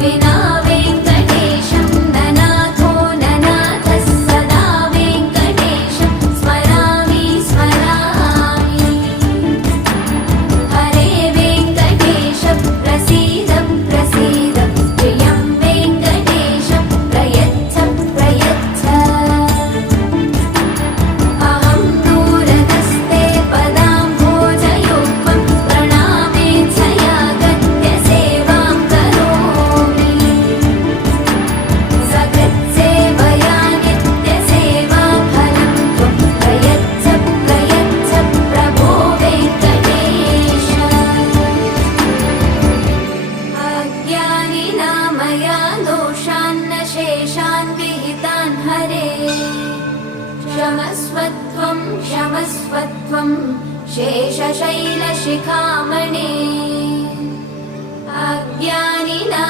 विना वेङ्कटेशं ननाथो ननाथः सदा वेङ्कटेशं स्मरामि स्मरामि। हरे वेङ्कटेश प्रसीद प्रसीद प्रियं वेङ्कटेश प्रयच्छ प्रयच्छ। अहं दूरतस्ते पदाम्भोजयुग्मं प्रणामेच्छयागत्य सेवां करोमि। सकृत्सेवया नित्यसेवाफलं त्वं प्रयच्छ प्रयच्छ प्रभो वेङ्कटेश। अज्ञानिना मया दोषान्न शेषान् विहितान् हरे क्षमस्वत्वं क्षमस्वत्वं शेषशैलशिखामणे। अज्ञानिना